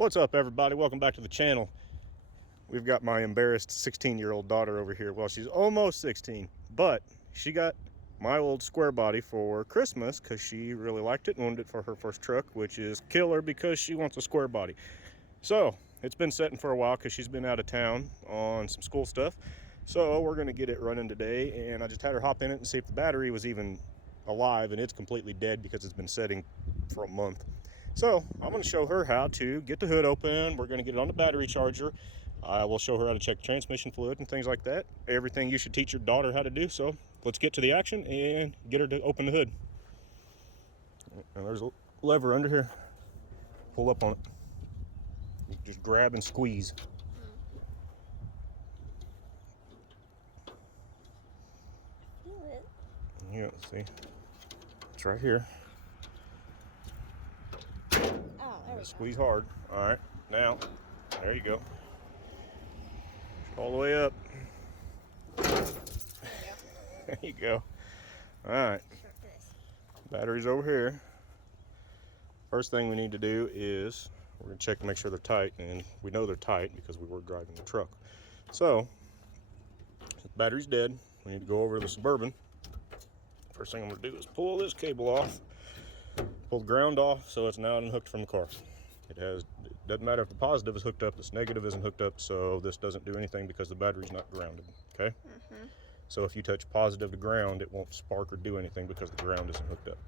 What's up, everybody? Welcome back to the channel. We've got my embarrassed 16-year-old daughter over here. Well, she's almost 16, but she got my old square body for Christmas because she really liked it and wanted it for her first truck, which is killer because she wants a square body. So it's been sitting for a while because she's been out of town on some school stuff. So we're going to get it running today, and I just had her hop in it and see if the battery was even alive, and it's completely dead because it's been setting for a month. So I'm going to show her how to get the hood open. We're going to get it on the battery charger. I will show her how to check transmission fluid and things like that. Everything you should teach your daughter how to do. So let's get to the action and get her to open the hood. And there's a lever under here. Pull up on it. You just grab and squeeze. Feel it. Yeah, see? It's right here. Oh, there we go. Squeeze hard. All right, now, there you go. All the way up. There you go. All right. Battery's over here. First thing we need to do is we're going to check to make sure they're tight, and we know they're tight because we were driving the truck. So, the battery's dead. We need to go over to the Suburban. First thing I'm going to do is pull this cable off. Pull the ground off so it's now unhooked from the car. It doesn't matter if the positive is hooked up, this negative isn't hooked up, so this doesn't do anything because the battery's not grounded, okay? So if you touch positive to ground, it won't spark or do anything because the ground isn't hooked up.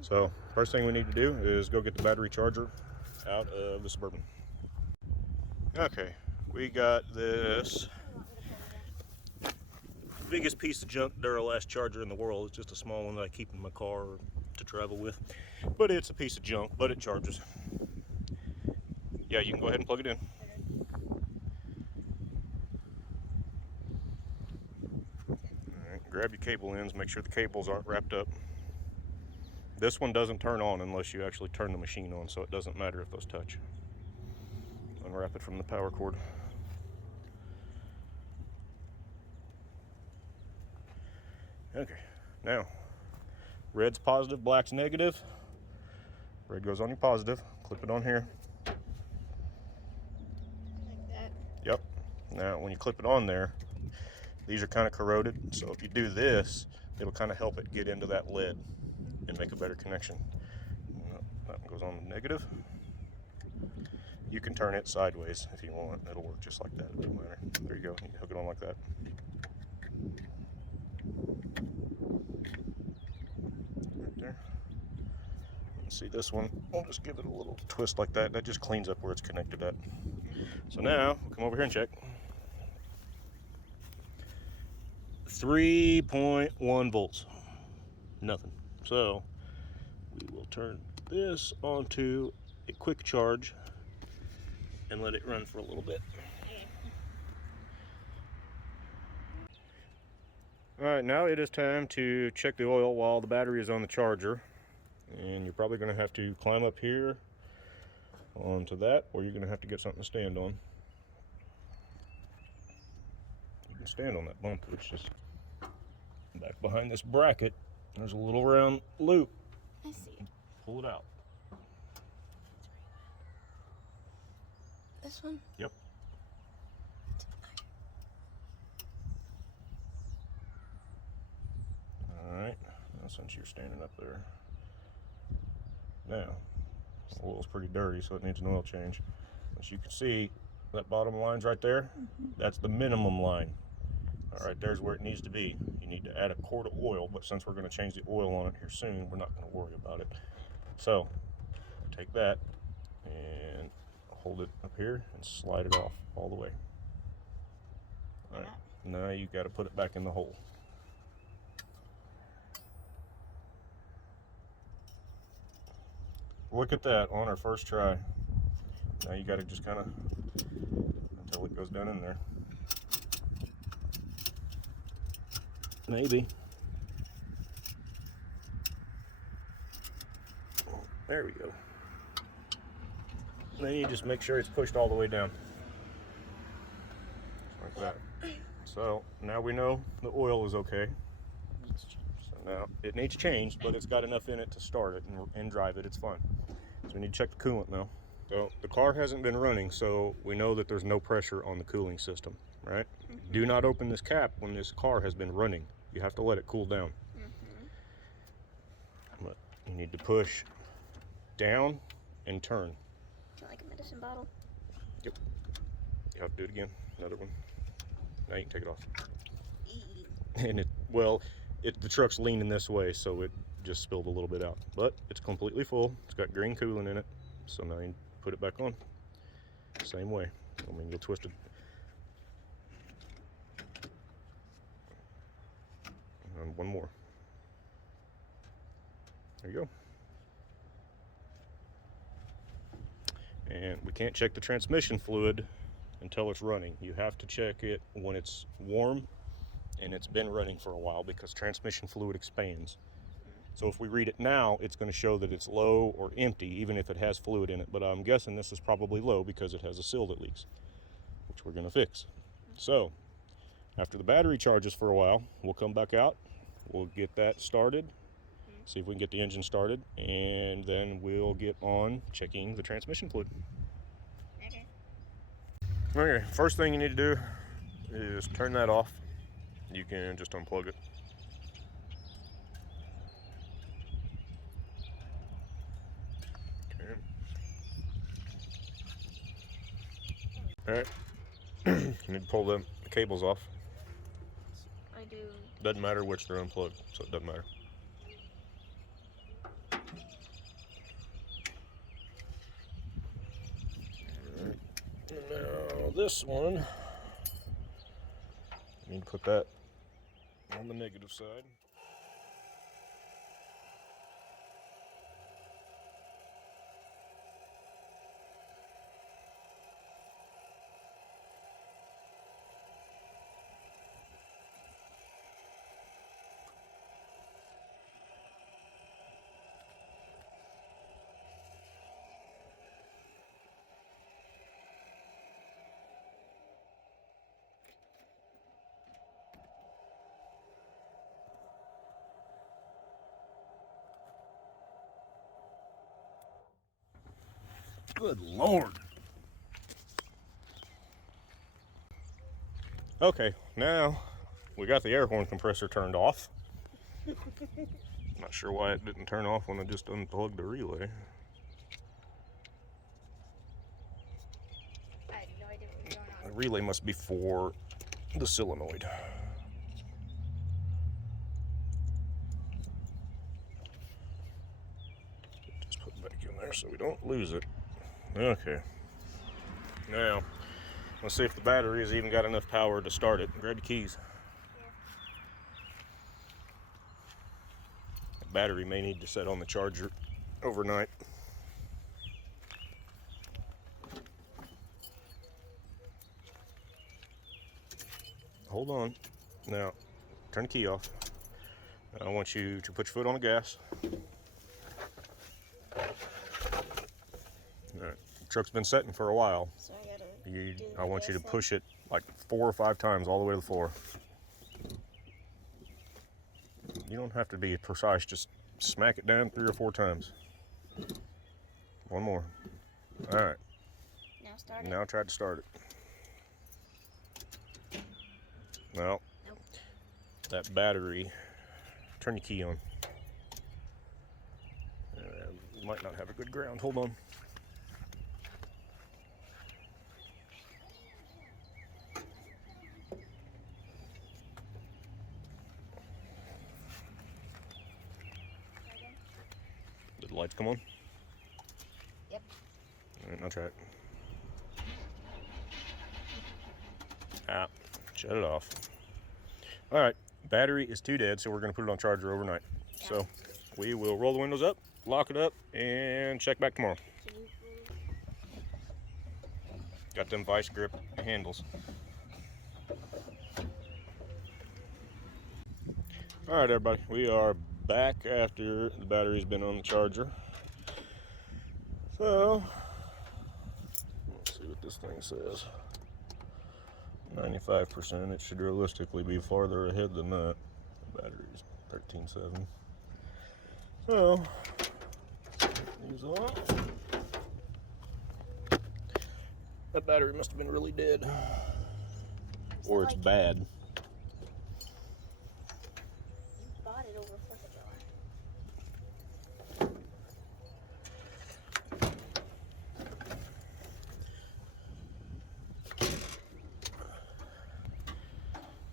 So first thing we need to do is go get the battery charger out of the Suburban. Okay, we got this biggest piece of junk Duralast charger in the world. It's just a small one that I keep in my car to travel with, but it's a piece of junk, but it charges. Yeah, you can go ahead and plug it in. All right, grab your cable ends, make sure the cables aren't wrapped up. This one doesn't turn on unless you actually turn the machine on, so it doesn't matter if those touch. Unwrap it from the power cord. Okay, now red's positive, black's negative. Red goes on your positive. Clip it on here. Like that. Yep. Now, when you clip it on there, these are kind of corroded. So if you do this, it'll kind of help it get into that lid and make a better connection. That one goes on the negative. You can turn it sideways if you want. It'll work just like that. It doesn't matter. There you go. You can hook it on like that. Right there. See this one, I'll just give it a little twist like that. That just cleans up where it's connected at. So now we'll come over here and check. 3.1 volts, nothing. So we will turn this onto a quick charge and let it run for a little bit. All right, now it is time to check the oil while the battery is on the charger. And you're probably going to have to climb up here onto that, or you're going to have to get something to stand on. You can stand on that bump, which is back behind this bracket. There's a little round loop. I see. Pull it out. This one? Yep. All right, now since you're standing up there. Now, the oil's pretty dirty, so it needs an oil change. As you can see, that bottom line's right there. That's the minimum line. All right, there's where it needs to be. You need to add a quart of oil, but since we're going to change the oil on it here soon, we're not going to worry about it. So, take that and hold it up here and slide it off all the way. All right, now you got to put it back in the hole. Look at that on our first try. Now you got to just kind of until it goes down in there. Maybe. There we go. Then you just make sure it's pushed all the way down. Just like that. So now we know the oil is okay. So now it needs changed, but it's got enough in it to start it and drive it. It's fine. So we need to check the coolant now. So the car hasn't been running, so we know that there's no pressure on the cooling system, right? Mm-hmm. Do not open this cap when this car has been running. You have to let it cool down. Mm-hmm. But you need to push down and turn. Like a medicine bottle. Yep. You have to do it again. Another one. Now you can take it off. And the truck's leaning this way, so it just spilled a little bit out. But it's completely full. It's got green coolant in it. So now you put it back on. Same way. I mean, you'll twist it. And one more. There you go. And we can't check the transmission fluid until it's running. You have to check it when it's warm and it's been running for a while, because transmission fluid expands. So if we read it now, it's going to show that it's low or empty, even if it has fluid in it. But I'm guessing this is probably low because it has a seal that leaks, which we're going to fix. So after the battery charges for a while, we'll come back out. We'll get that started, see if we can get the engine started, and then we'll get on checking the transmission fluid. Okay. Okay, first thing you need to do is turn that off. You can just unplug it. Okay. Alright. You need to pull the cables off. I do. Doesn't matter which, they're unplugged, so it doesn't matter. Alright. Now this one, you need to put that on the negative side. Good Lord. Okay, now we got the air horn compressor turned off. Not sure why it didn't turn off when I just unplugged the relay. I had no idea what was going The on. relay must be for the solenoid. Just put it back in there so we don't lose it. Okay. Now, let's see if the battery has even got enough power to start it. Grab the keys. The battery may need to set on the charger overnight. Hold on. Now, turn the key off. I want you to put your foot on the gas. Alright, the truck's been setting for a while. So I gotta. I want you to push it like 4 or 5 times all the way to the floor. You don't have to be precise, just smack it down 3 or 4 times. One more. Alright. Now start it. Now try to start it. Well, Nope. that battery, turn your key on. Might not have a good ground. Hold on. Did the lights come on? Yep. All right, now try it. Ah, shut it off. All right, battery is too dead, so we're gonna put it on charger overnight. Yeah. So we will roll the windows up, lock it up, and check back tomorrow. Got them vice grip handles. All right, everybody, we are back after the battery's been on the charger. So let's see what this thing says. 95%. It should realistically be farther ahead than that. The battery's 13.7. So these off. That battery must have been really dead. Or it's like bad. You bought it over 4th of July.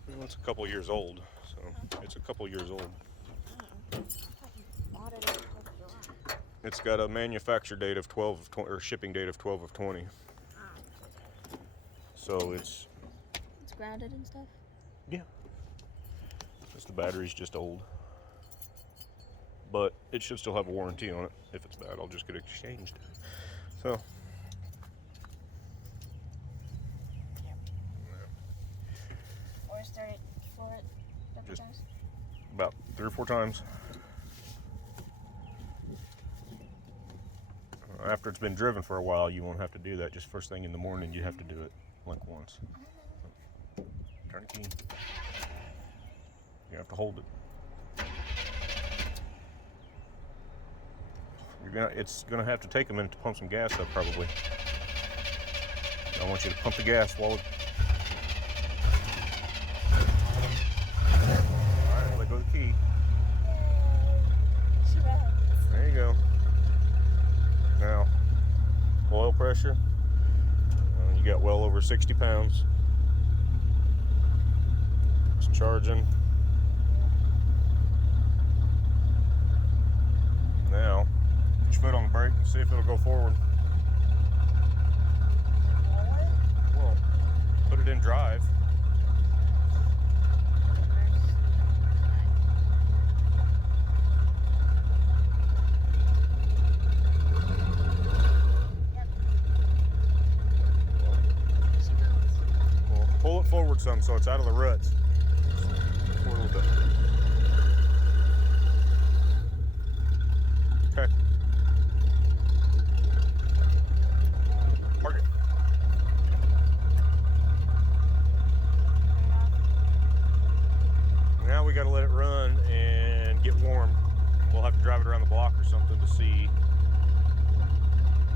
Well, it's a couple years old, so it's a couple years old. Bought it over 4th of July. It's got a manufacture date of 12 of 20, or shipping date of 12 of 20. So it's Grounded and stuff. yeah. Just the battery's just old. But it should still have a warranty on it. If it's bad, I'll just get it exchanged. So Or start it for it. Just- about 3 or 4 times. After it's been driven for a while, you won't have to do that. Just first thing in the morning, you have to do it like once. Turn the key. You have to hold it. It's gonna have to take a minute to pump some gas up, probably. I want you to pump the gas while it. All right, let go of the key. She runs. There you go. Now, oil pressure. You got well over 60 pounds. It's charging. Now, put your foot on the brake and see if it'll go forward. Well, put it in drive. Well, pull it forward some so it's out of the ruts. Forward a little bit. Okay. Park it. Now we got to let it run and get warm. We'll have to drive it around the block or something to see,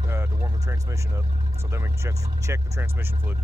to warm the transmission up. So then we can check the transmission fluid.